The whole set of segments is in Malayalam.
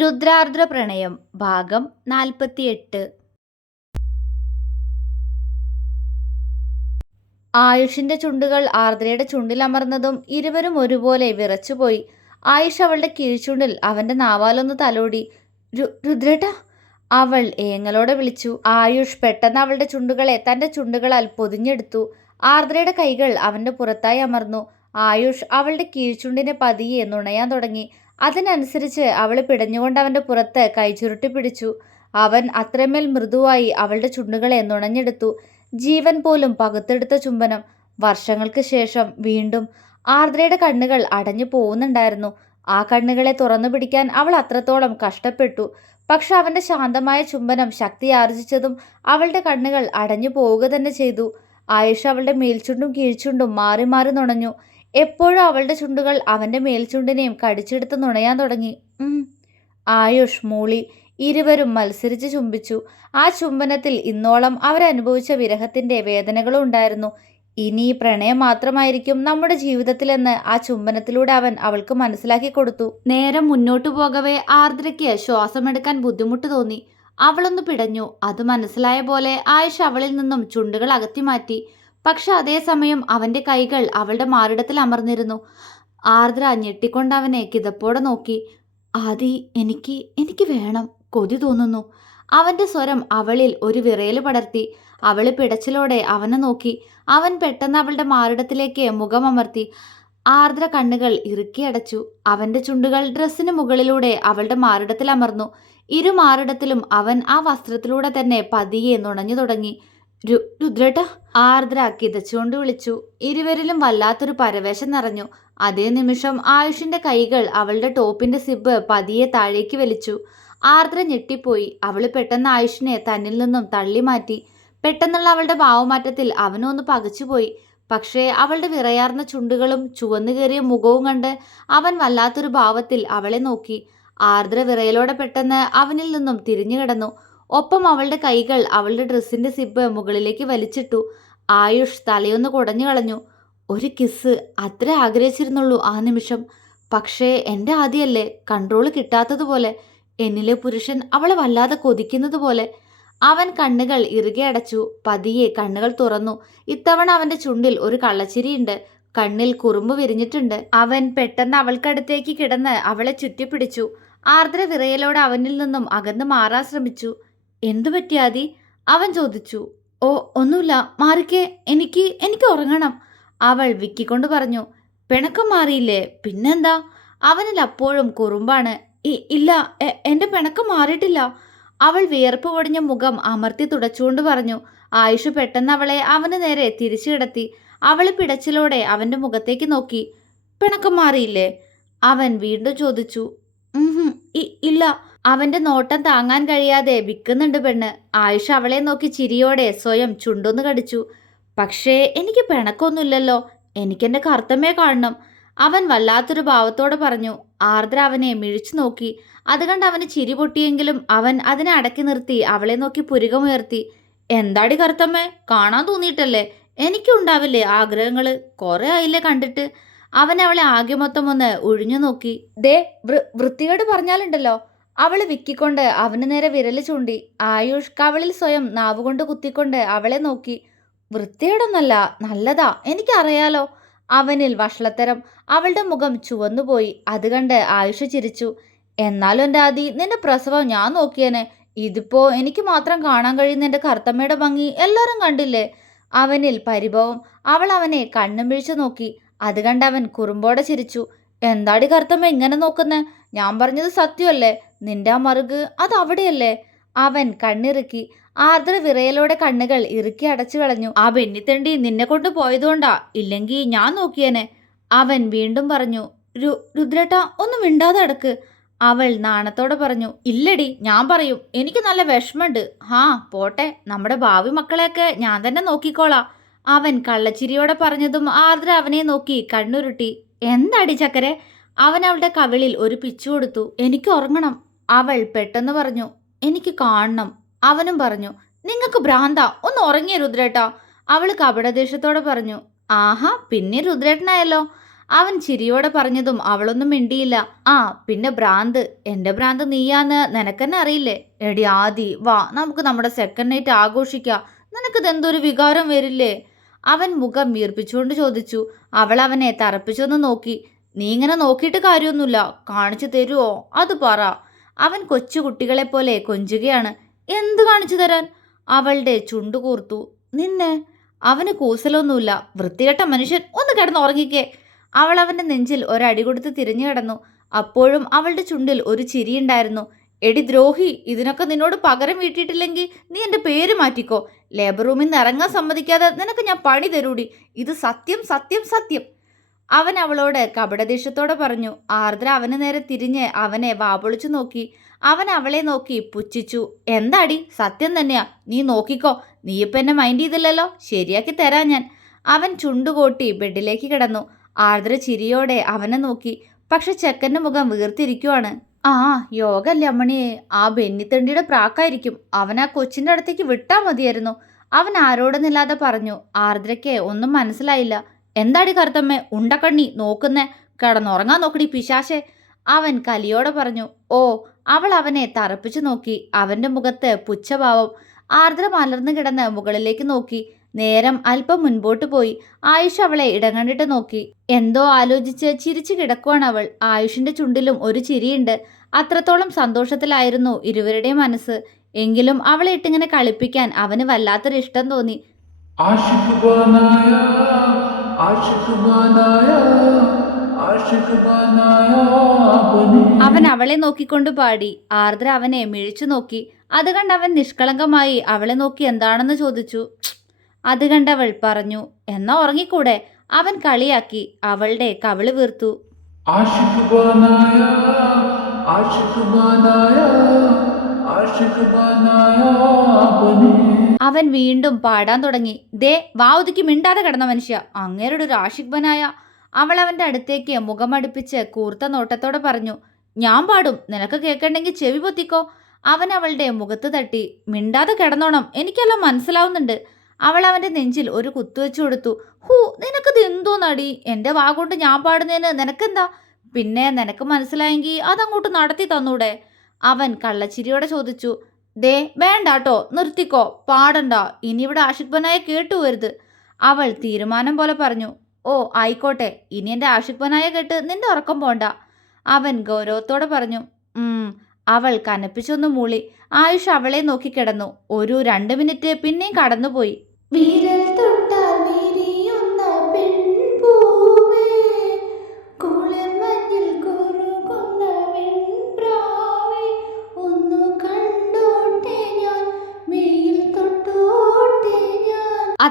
രുദ്രാർദ്ര പ്രണയം ഭാഗം നാൽപ്പത്തിയെട്ട്. ആയുഷിന്റെ ചുണ്ടുകൾ ആർദ്രയുടെ ചുണ്ടിലമർന്നതും ഇരുവരും ഒരുപോലെ വിറച്ചുപോയി. ആയുഷ് അവളുടെ കീഴ്ചുണ്ടിൽ അവന്റെ നാവാലൊന്ന് തലോടി. രുദ്രേട്ട! അവൾ ഏങ്ങലോടെ വിളിച്ചു. ആയുഷ് പെട്ടെന്ന് അവളുടെ ചുണ്ടുകളെ തന്റെ ചുണ്ടുകളാൽ പൊതിഞ്ഞെടുത്തു. ആർദ്രയുടെ കൈകൾ അവന്റെ പുറത്തായി അമർന്നു. ആയുഷ് അവളുടെ കീഴ്ചുണ്ടിനെ പതിയെ നുണയാൻ തുടങ്ങി. അതിനനുസരിച്ച് അവൾ പിടഞ്ഞുകൊണ്ട് അവന്റെ പുറത്ത് കൈചുരുട്ടി പിടിച്ചു. അവൻ അത്രമേൽ മൃദുവായി അവളുടെ ചുണ്ടുകളെ നുണഞ്ഞെടുത്തു. ജീവൻ പോലും പകുത്തെടുത്ത ചുംബനം. വർഷങ്ങൾക്ക് ശേഷം വീണ്ടും ആർദ്രയുടെ കണ്ണുകൾ അടഞ്ഞു പോകുന്നുണ്ടായിരുന്നു. ആ കണ്ണുകളെ തുറന്നു പിടിക്കാൻ അവൾ അത്രത്തോളം കഷ്ടപ്പെട്ടു. പക്ഷെ അവന്റെ ശാന്തമായ ചുംബനം ശക്തിയാർജിച്ചതും അവളുടെ കണ്ണുകൾ അടഞ്ഞു പോവുക തന്നെ ചെയ്തു. ആയുഷ് അവളുടെ മേൽച്ചുണ്ടും കീഴ്ച്ചുണ്ടും മാറി മാറി നുണഞ്ഞു. എപ്പോഴും അവളുടെ ചുണ്ടുകൾ അവന്റെ മേൽചുണ്ടിനെയും കടിച്ചെടുത്ത് നുണയാൻ തുടങ്ങി. ആയുഷ് മൂളി ഇരുവരും മത്സരിച്ച് ചുംബിച്ചു. ആ ചുംബനത്തിൽ ഇന്നോളം അവരനുഭവിച്ച വിരഹത്തിന്റെ വേദനകളും ഉണ്ടായിരുന്നു. ഇനി പ്രണയം മാത്രമായിരിക്കും നമ്മുടെ ജീവിതത്തിലെന്ന് ആ ചുംബനത്തിലൂടെ അവൻ അവൾക്ക് മനസ്സിലാക്കി കൊടുത്തു. നേരം മുന്നോട്ടു പോകവേ ആർദ്രയ്ക്ക് ശ്വാസമെടുക്കാൻ ബുദ്ധിമുട്ട് തോന്നി. അവളൊന്ന് പിടഞ്ഞു. അത് മനസ്സിലായ പോലെ ആയുഷ് അവളിൽ നിന്നും ചുണ്ടുകൾ അകറ്റി മാറ്റി പക്ഷെ അതേസമയം അവന്റെ കൈകൾ അവളുടെ മാറിടത്തിൽ അമർന്നിരുന്നു. ആർദ്ര ഞെട്ടിക്കൊണ്ട് അവനെ കിതപ്പോടെ നോക്കി. ആദി എനിക്ക് എനിക്ക് വേണം. കൊതി തോന്നുന്നു. അവന്റെ സ്വരം അവളിൽ ഒരു വിറയൽ പടർത്തി. അവൾ പിടച്ചിലോടെ അവനെ നോക്കി. അവൻ പെട്ടെന്ന് അവളുടെ മാറിടത്തിലേക്ക് മുഖമമർത്തി ആർദ്ര കണ്ണുകൾ ഇറുക്കിയടച്ചു അവന്റെ ചുണ്ടുകൾ ഡ്രസ്സിന് മുകളിലൂടെ അവളുടെ മാറിടത്തിൽ അമർന്നു. ഇരു മാറിടത്തിലും അവൻ ആ വസ്ത്രത്തിലൂടെ തന്നെ പതിയെ നുണഞ്ഞു തുടങ്ങി. രുദ്രേട്ട. ആർദ്ര കിതച്ചുകൊണ്ട് വിളിച്ചു. ഇരുവരിലും വല്ലാത്തൊരു പരവേശം നിറഞ്ഞു. അതേ നിമിഷം ആയുഷിന്റെ കൈകൾ അവളുടെ ടോപ്പിന്റെ സിബ് പതിയെ താഴേക്ക് വലിച്ചു. ആർദ്ര ഞെട്ടിപ്പോയി. അവൾ പെട്ടെന്ന് ആയുഷിനെ തന്നിൽ നിന്നും തള്ളി മാറ്റി പെട്ടെന്നുള്ള അവളുടെ ഭാവമാറ്റത്തിൽ അവനൊന്ന് പകച്ചുപോയി. പക്ഷേ അവളുടെ വിറയാർന്ന ചുണ്ടുകളും ചുവന്നു കയറിയ മുഖവും കണ്ട് അവൻ വല്ലാത്തൊരു ഭാവത്തിൽ അവളെ നോക്കി. ആർദ്ര വിറയലോടെ പെട്ടെന്ന് അവനിൽ നിന്നും തിരിഞ്ഞു കിടന്നു ഒപ്പം അവളുടെ കൈകൾ അവളുടെ ഡ്രസ്സിന്റെ സിബ് മുകളിലേക്ക് വലിച്ചിട്ടു. ആയുഷ് തലയൊന്ന് കുടഞ്ഞു കളഞ്ഞു. ഒരു കിസ് അത്ര ആഗ്രഹിച്ചിരുന്നുള്ളൂ ആ നിമിഷം. പക്ഷേ എന്റെ ആദ്യമല്ലേ കൺട്രോൾ കിട്ടാത്തതുപോലെ. എന്നിലെ പുരുഷൻ അവളെ വല്ലാതെ കൊതിക്കുന്നതുപോലെ. അവൻ കണ്ണുകൾ ഇറുകെ അടച്ചു. പതിയെ കണ്ണുകൾ തുറന്നു. ഇത്തവണ അവന്റെ ചുണ്ടിൽ ഒരു കള്ളച്ചിരിയുണ്ട്. കണ്ണിൽ കുറുമ്പ് വിരിഞ്ഞിട്ടുണ്ട്. അവൻ പെട്ടെന്ന് അവൾക്കടുത്തേക്ക് കിടന്ന് അവളെ ചുറ്റിപ്പിടിച്ചു. ആർദ്ര വിറയലോടെ അവനിൽ നിന്നും അകന്ന് മാറാൻ ശ്രമിച്ചു. എന്തു പറ്റിയാതി അവൻ ചോദിച്ചു. ഓ ഒന്നുമില്ല. മാറിക്കേ. എനിക്ക് എനിക്ക് ഉറങ്ങണം. അവൾ വിക്കിക്കൊണ്ട് പറഞ്ഞു. പിണക്കം മാറിയില്ലേ? പിന്നെന്താ? അവനിൽ അപ്പോഴും കുറുമ്പാണ്. ഇല്ല. എന്റെ പിണക്കം മാറിയിട്ടില്ല. അവൾ വിയർപ്പ് പൊടിഞ്ഞ മുഖം അമർത്തി തുടച്ചുകൊണ്ട് പറഞ്ഞു. ആയുഷ് പെട്ടെന്ന് അവളെ അവന് നേരെ തിരിച്ചു കിടത്തി. അവൾ പിടച്ചിലോടെ അവന്റെ മുഖത്തേക്ക് നോക്കി. പിണക്കം മാറിയില്ലേ? അവൻ വീണ്ടും ചോദിച്ചു. "ഉഹും, ഇല്ല. അവന്റെ നോട്ടം താങ്ങാൻ കഴിയാതെ വിൽക്കുന്നുണ്ട് പെണ്ണ്. ആയുഷ അവളെ നോക്കി ചിരിയോടെ സ്വയം ചുണ്ടൊന്ന് കടിച്ചു. പക്ഷേ എനിക്ക് പിണക്കൊന്നുമില്ലല്ലോ എനിക്കെന്റെ കർത്തമേ കാണണം. അവൻ വല്ലാത്തൊരു ഭാവത്തോടെ പറഞ്ഞു. ആർദ്ര അവനെ മിഴിച്ചു നോക്കി. അത് കണ്ട് അവന് ചിരി പൊട്ടിയെങ്കിലും അവൻ അതിനെ അടക്കി നിർത്തി അവളെ നോക്കി പുരുകമുയർത്തി. എന്താടി കറുത്തമ്മേ കാണാൻ തോന്നിയിട്ടല്ലേ? എനിക്കുണ്ടാവില്ലേ ആഗ്രഹങ്ങൾ കുറെ ആയില്ലേ കണ്ടിട്ട്? അവൻ അവളെ ആകെ മൊത്തം ഒന്ന് ഒഴിഞ്ഞു നോക്കി. ദേ വൃത്തികേട് പറഞ്ഞാലുണ്ടല്ലോ. അവൾ വിക്കിക്കൊണ്ട് അവന് നേരെ വിരൽ ചൂണ്ടി ആയുഷ് കവളിൽ സ്വയം നാവുകൊണ്ട് കുത്തിക്കൊണ്ട് അവളെ നോക്കി. വൃത്തിയോടൊന്നല്ല നല്ലതാ എനിക്കറിയാലോ. അവനിൽ വഷളത്തരം അവളുടെ മുഖം ചുവന്നുപോയി അത് കണ്ട് ആയുഷ് ചിരിച്ചു. എന്നാലും എന്റെ ആദി നിന്റെ പ്രസവം ഞാൻ നോക്കിയേനെ. ഇതിപ്പോ എനിക്ക് മാത്രം കാണാൻ കഴിയുന്ന എന്റെ കറുത്തമ്മയുടെ ഭംഗി എല്ലാവരും കണ്ടില്ലേ? അവനിൽ പരിഭവം. അവൾ അവനെ കണ്ണും വീഴ്ച നോക്കി. അത് കണ്ട് അവൻ കുറുമ്പോടെ ചിരിച്ചു. എന്താടി കറുത്തമ്മ ഇങ്ങനെ നോക്കുന്നേ? ഞാൻ പറഞ്ഞത് സത്യമല്ലേ? നിന്റെ ആ മറുക് അത് അവിടെയല്ലേ? അവൻ കണ്ണിറുക്കി ആർദ്ര വിറയലോടെ കണ്ണുകൾ ഇറുക്കി അടച്ചു കളഞ്ഞു. ആ ബെന്നിത്തണ്ടി നിന്നെ കൊണ്ട് പോയതുകൊണ്ടാ ഇല്ലെങ്കിൽ ഞാൻ നോക്കിയേനെ. അവൻ വീണ്ടും പറഞ്ഞു രു രുദ്രേട്ട ഒന്നും മിണ്ടാതെ അടക്ക് അവൾ നാണത്തോടെ പറഞ്ഞു ഇല്ലടി ഞാൻ പറയും എനിക്ക് നല്ല വിഷമമുണ്ട് ഹാ പോട്ടെ നമ്മുടെ ഭാവി മക്കളെയൊക്കെ ഞാൻ തന്നെ നോക്കിക്കോളാ. അവൻ കള്ളച്ചിരിയോടെ പറഞ്ഞതും ആർദ്ര അവനെ നോക്കി കണ്ണുരുട്ടി എന്താടി ചക്കരെ? അവൻ അവളുടെ കവിളിൽ ഒരു പിച്ചു കൊടുത്തു എനിക്ക് ഉറങ്ങണം. അവൾ പെട്ടെന്ന് പറഞ്ഞു എനിക്ക് കാണണം. അവനും പറഞ്ഞു നിങ്ങൾക്ക് ഭ്രാന്ത ഒന്ന് ഉറങ്ങിയ രുദ്രേട്ടാ. അവൾ കപടദേഷ്യത്തോടെ പറഞ്ഞു ആഹാ പിന്നെ രുദ്രേട്ടനായല്ലോ. അവൻ ചിരിയോടെ പറഞ്ഞതും അവളൊന്നും മിണ്ടിയില്ല ആ പിന്നെ ഭ്രാന്ത് എന്റെ ഭ്രാന്ത് നീയാന്ന് നിനക്കെന്നെ അറിയില്ലേ? എടി ആദി വാ നമുക്ക് നമ്മുടെ സെക്കൻഡ് നൈറ്റ് ആഘോഷിക്കാം. നിനക്കിത് എന്തൊരു വികാരം വരില്ലേ? അവൻ മുഖം വീർപ്പിച്ചുകൊണ്ട് ചോദിച്ചു അവൾ അവനെ തറപ്പിച്ചൊന്ന് നോക്കി നീ ഇങ്ങനെ നോക്കിയിട്ട് കാര്യമൊന്നുമില്ല കാണിച്ചു തരുമോ അത് പറ. അവൻ കൊച്ചു കുട്ടികളെ പോലെ കൊഞ്ചുകയാണ്. എന്തു കാണിച്ചു തരാൻ? അവളുടെ ചുണ്ടു കൂർത്തു. നിന്നെ? അവന് കൂസലൊന്നുമില്ല. വൃത്തികെട്ട മനുഷ്യൻ. ഒന്ന് കിടന്ന് ഉറങ്ങിക്കേ. അവൾ അവന്റെ നെഞ്ചിൽ ഒരടി കൊടുത്ത് തിരിഞ്ഞു കിടന്നു. അപ്പോഴും അവളുടെ ചുണ്ടിൽ ഒരു ചിരിയുണ്ടായിരുന്നു. എടി ദ്രോഹി ഇതിനൊക്കെ നിന്നോട് പകരം വീട്ടിയിട്ടില്ലെങ്കിൽ നീ എന്റെ പേര് മാറ്റിക്കോ. ലേബർ റൂമിൽ നിന്ന് ഇറങ്ങാൻ സമ്മതിക്കാതെ നിനക്ക് ഞാൻ പണി തരൂടി. ഇത് സത്യം സത്യം സത്യം. അവൻ അവളോട് കപടദേഷ്യത്തോടെ പറഞ്ഞു ആർദ്ര അവന് നേരെ തിരിഞ്ഞ് അവനെ വാപൊളിച്ചു നോക്കി. അവൻ അവളെ നോക്കി പുച്ഛിച്ചു. എന്താടി? സത്യം തന്നെയാ. നീ നോക്കിക്കോ. നീ ഇപ്പം എന്നെ മൈൻഡ് ചെയ്തില്ലല്ലോ? ശരിയാക്കി തരാം ഞാൻ. അവൻ ചുണ്ടുകോട്ടി ബെഡിലേക്ക് കിടന്നു. ആർദ്ര ചിരിയോടെ അവനെ നോക്കി. പക്ഷെ ചെക്കന്റെ മുഖം വീർത്തിരിക്കുവാണ്. ആ യോഗല്ലേ അമ്മണിയെ. ആ ബെന്നിത്തണ്ടിയുടെ പ്രാക്കായിരിക്കും. അവൻ ആ കൊച്ചിന്റെ അടുത്തേക്ക് വിട്ടാൽ മതിയായിരുന്നു. അവൻ ആരോടെന്നില്ലാതെ പറഞ്ഞു ആർദ്രയ്ക്ക് ഒന്നും മനസ്സിലായില്ല. എന്താടി കറുത്തമ്മ ഉണ്ടക്കണ്ണി നോക്കുന്നേ? കിടന്നുറങ്ങാൻ നോക്കടി പിശാശെ. അവൻ കലിയോടെ പറഞ്ഞു ഓ അവൾ അവനെ തറപ്പിച്ചു നോക്കി. അവന്റെ മുഖത്ത് പുച്ഛഭാവം. ആർദ്ര മലർന്നു കിടന്ന് മുകളിലേക്ക് നോക്കി. നേരം അല്പം മുൻപോട്ട് പോയി. ആയുഷ് അവളെ ഇടങ്ങണ്ടിട്ട് നോക്കി. എന്തോ ആലോചിച്ച് ചിരിച്ചു കിടക്കുവാണ് അവൾ. ആയുഷിന്റെ ചുണ്ടിലും ഒരു ചിരിയുണ്ട്. അത്രത്തോളം സന്തോഷത്തിലായിരുന്നു ഇരുവരുടെ മനസ്സ്. എങ്കിലും അവളെ ഇട്ടിങ്ങനെ കളിപ്പിക്കാൻ അവന് വല്ലാത്തൊരു ഇഷ്ടം തോന്നി. ആശിക്കുവാനായ അവൻ അവളെ നോക്കിക്കൊണ്ട് പാടി. ആർദ്ര അവനെ മിഴിച്ചു നോക്കി. അത് കണ്ട് അവൻ നിഷ്കളങ്കമായി അവളെ നോക്കി എന്താണെന്ന് ചോദിച്ചു. അത് കണ്ടവൾ പറഞ്ഞു എന്നാ ഉറങ്ങിക്കൂടെ? അവൻ കളിയാക്കി. അവളുടെ കവിൾ വീർത്തു. ആഷിഖുബാനായ ആഷിഖുബാനായ അവൻ വീണ്ടും പാടാൻ തുടങ്ങി. ദേ വാവുതിക്ക് മിണ്ടാതെ കിടന്ന മനുഷ്യ. അങ്ങേരുടെ ഒരു ആഷിക്ബനായ അവൾ അവന്റെ അടുത്തേക്ക് മുഖമടുപ്പിച്ച് കൂർത്ത നോട്ടത്തോടെ പറഞ്ഞു ഞാൻ പാടും. നിനക്ക് കേൾക്കണ്ടെങ്കിൽ ചെവി പൊത്തിക്കോ. അവൻ അവളുടെ മുഖത്ത് തട്ടി മിണ്ടാതെ കിടന്നോണം. എനിക്കെല്ലാം മനസ്സിലാവുന്നുണ്ട്. അവൾ അവന്റെ നെഞ്ചിൽ ഒരു കുത്തുവെച്ചു കൊടുത്തു ഹൂ നിനക്കത് എന്തോ നടി? എന്റെ വാഗോണ്ട് ഞാൻ പാടുന്നതിന് നിനക്കെന്താ? പിന്നെ നിനക്ക് മനസ്സിലായെങ്കിൽ അതങ്ങോട്ട് നടത്തി തന്നൂടെ? അവൻ കള്ളച്ചിരിയോടെ ചോദിച്ചു ദേ വേണ്ടാട്ടോ നിർത്തിക്കോ പാടണ്ട. ഇനി ഇവിടെ ആഷിഖ്ബനായ കേട്ടുവരുത്. അവൾ തീരുമാനം പോലെ പറഞ്ഞു ഓ ആയിക്കോട്ടെ ഇനി എന്റെ ആഷിഖ് ആഷിഖ്ബനായ കേട്ട് നിന്റെ ഉറക്കം പോണ്ട. അവൻ ഗൗരവത്തോടെ പറഞ്ഞു അവൾ കനപ്പിച്ചൊന്ന് മൂളി. ആയുഷ് അവളെ നോക്കി കിടന്നു. ഒരു രണ്ട് മിനിറ്റ് പിന്നെയും കടന്നുപോയി.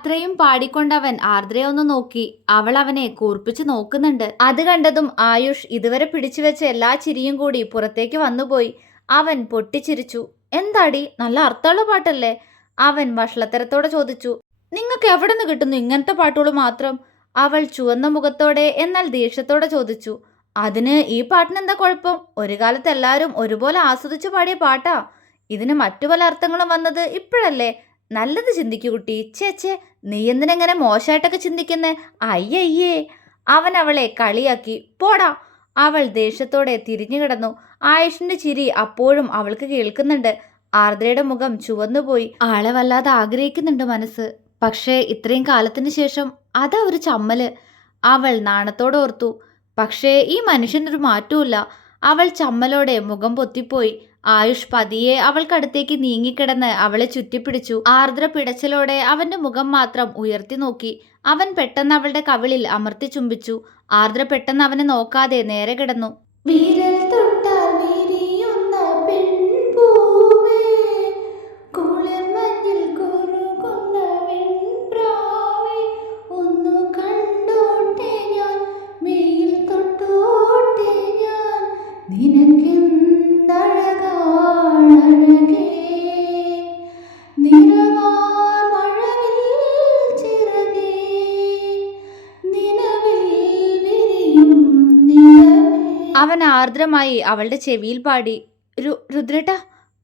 അത്രയും പാടിക്കൊണ്ടവൻ ആർദ്രയെ ഒന്ന് നോക്കി. അവൾ അവനെ കൂർപ്പിച്ചു നോക്കുന്നുണ്ട്. അത് കണ്ടതും ആയുഷ് ഇതുവരെ പിടിച്ചുവെച്ച എല്ലാ ചിരിയും കൂടി പുറത്തേക്ക് വന്നുപോയി. അവൻ പൊട്ടിച്ചിരിച്ചു. എന്താടി? നല്ല അർത്ഥമുള്ള പാട്ടല്ലേ? അവൻ വഷളത്തരത്തോടെ ചോദിച്ചു. നിങ്ങൾക്ക് എവിടെ നിന്ന് കിട്ടുന്നു ഇങ്ങനത്തെ പാട്ടുകൾ മാത്രം? അവൾ ചുവന്ന മുഖത്തോടെ എന്നാൽ ദേഷ്യത്തോടെ ചോദിച്ചു. അതിന് ഈ പാട്ടിന് എന്താ കുഴപ്പം? ഒരു കാലത്ത് എല്ലാവരും ഒരുപോലെ ആസ്വദിച്ചു പാടിയ പാട്ടാ. ഇതിന് മറ്റു പല അർത്ഥങ്ങളും വന്നത് ഇപ്പോഴല്ലേ? നല്ലത് ചിന്തിക്കൂ കുട്ടി. ചേ ചേ നീ എന്തിനെങ്ങനെ മോശമായിട്ടൊക്കെ ചിന്തിക്കുന്നേ? അയ്യയ്യേ അവൻ അവളെ കളിയാക്കി. പോടാ. അവൾ ദേഷ്യത്തോടെ തിരിഞ്ഞു കിടന്നു. ആയുഷിന്റെ ചിരി അപ്പോഴും അവൾക്ക് കേൾക്കുന്നുണ്ട്. ആർദ്രയുടെ മുഖം ചുവന്നുപോയി. ആളെ വല്ലാതെ ആഗ്രഹിക്കുന്നുണ്ട് മനസ്സ്. പക്ഷേ ഇത്രയും കാലത്തിന് ശേഷം അതാ ഒരു ചമ്മൽ. അവൾ നാണത്തോടെ ഓർത്തു. പക്ഷേ ഈ മനുഷ്യനൊരു മാറ്റവുമില്ല. അവൾ ചമ്മലോടെ മുഖം പൊത്തിപ്പോയി. ആയുഷ് പതിയെ അവൾക്കടുത്തേക്ക് നീങ്ങിക്കിടന്ന് അവളെ ചുറ്റിപ്പിടിച്ചു. ആർദ്ര പിടച്ചിലോടെ അവന്റെ മുഖം മാത്രം ഉയർത്തി നോക്കി. അവൻ പെട്ടെന്ന് അവളുടെ കവിളിൽ അമർത്തി ചുംബിച്ചു. ആർദ്ര പെട്ടെന്ന് അവനെ നോക്കാതെ നേരെ കിടന്നു. വിരൽ തൊട്ടാൽ കണ്ടോട്ടെ ഞാൻ ഞാൻ നിനക്കെന്തഴകാണഴകേ ആർദ്രമായി അവളുടെ ചെവിയിൽ പാടി രു രുദ്രേട്ട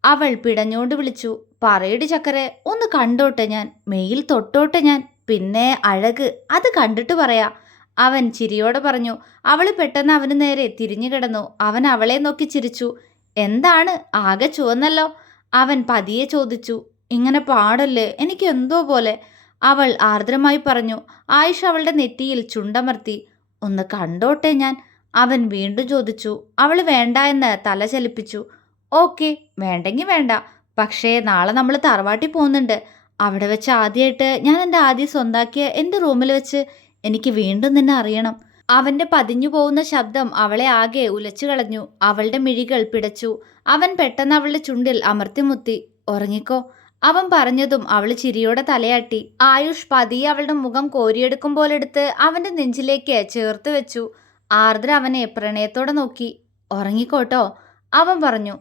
അവൾ പിടഞ്ഞുകൊണ്ട് വിളിച്ചു. പറയടി ചക്കരെ ഒന്ന് കണ്ടോട്ടെ ഞാൻ. മെയിൽ തൊട്ടോട്ടെ ഞാൻ. പിന്നെ അഴക് അത് കണ്ടിട്ട് പറയാ. അവൻ ചിരിയോടെ പറഞ്ഞു അവൾ പെട്ടെന്ന് അവന് നേരെ തിരിഞ്ഞു കിടന്നു. അവൻ അവളെ നോക്കി ചിരിച്ചു. എന്താണ്? ആകെ ചുവന്നല്ലോ. അവൻ പതിയെ ചോദിച്ചു ഇങ്ങനെ പാടല്ലേ? എനിക്ക് എന്തോ പോലെ. അവൾ ആർദ്രമായി പറഞ്ഞു ആയിഷ അവളുടെ നെറ്റിയിൽ ചുണ്ടമർത്തി. ഒന്ന് കണ്ടോട്ടെ ഞാൻ. അവൻ വീണ്ടും ചോദിച്ചു അവൾ വേണ്ട എന്ന് തല ചലിപ്പിച്ചു. ഓക്കെ വേണ്ടെങ്കിൽ വേണ്ട. പക്ഷേ നാളെ നമ്മൾ തറവാട്ടി പോകുന്നുണ്ട്. അവിടെ വെച്ച് ആദ്യമായിട്ട് ഞാൻ എന്റെ ആദ്യം സ്വന്താക്കിയ എന്റെ റൂമിൽ വെച്ച് എനിക്ക് വീണ്ടും നിന്നെ അറിയണം. അവന്റെ പതിഞ്ഞു പോകുന്ന ശബ്ദം അവളെ ആകെ ഉലച്ചു കളഞ്ഞു. അവളുടെ മിഴികൾ പിടച്ചു. അവൻ പെട്ടെന്ന് അവളുടെ ചുണ്ടിൽ അമർത്തിമുത്തി ഉറങ്ങിക്കോ. അവൻ പറഞ്ഞതും അവൾ ചിരിയോടെ തലയാട്ടി. ആയുഷ് പതിയെ അവളുടെ മുഖം കോരിയെടുക്കും പോലെടുത്ത് അവന്റെ നെഞ്ചിലേക്ക് ചേർത്ത് വെച്ചു. ആർദ്ര അവനെ പ്രണയത്തോടെ നോക്കി. ഉറങ്ങിക്കോട്ടോ അവൻ പറഞ്ഞു.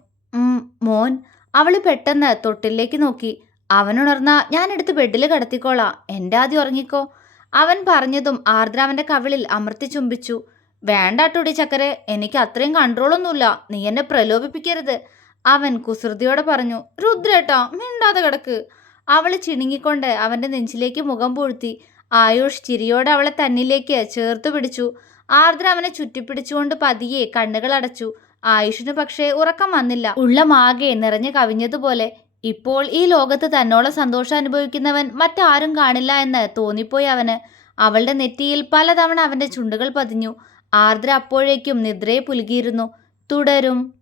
മോൻ അവൾ പെട്ടെന്ന് തൊട്ടിലേക്ക് നോക്കി. അവനുണർന്ന ഞാൻ എടുത്ത് ബെഡിൽ കിടത്തിക്കോളാം. എന്റെ ആദ്യം ഉറങ്ങിക്കോ. അവൻ പറഞ്ഞതും ആർദ്ര അവന്റെ കവിളിൽ അമർത്തി ചുംബിച്ചു. വേണ്ട ടൊടി ചക്കരെ എനിക്ക് അത്രയും കൺട്രോളൊന്നുമില്ല. നീ എന്നെ പ്രലോഭിപ്പിക്കരുത്. അവൻ കുസൃതിയോടെ പറഞ്ഞു. രുദ്രേട്ടാ മിണ്ടാതെ കിടക്ക്. അവൾ ചിണുങ്ങിക്കൊണ്ട് അവന്റെ നെഞ്ചിലേക്ക് മുഖം പൂഴ്ത്തി. ആയുഷ് ചിരിയോടെ അവളെ തന്നിലേക്ക് ചേർത്ത് പിടിച്ചു. ആർദ്ര അവനെ ചുറ്റിപ്പിടിച്ചുകൊണ്ട് പതിയെ കണ്ണുകൾ അടച്ചു. ആയുഷിന് പക്ഷേ ഉറക്കം വന്നില്ല. ഉള്ളമാകെ നിറഞ്ഞു കവിഞ്ഞതുപോലെ ഇപ്പോൾ ഈ ലോകത്ത് തന്നോളം സന്തോഷം അനുഭവിക്കുന്നവൻ മറ്റാരും കാണില്ല എന്ന് തോന്നിപ്പോയി അവന്. അവളുടെ നെറ്റിയിൽ പലതവണ അവന്റെ ചുണ്ടുകൾ പതിഞ്ഞു. ആർദ്ര അപ്പോഴേക്കും നിദ്രയെ പുലുകിയിരുന്നു. തുടരും.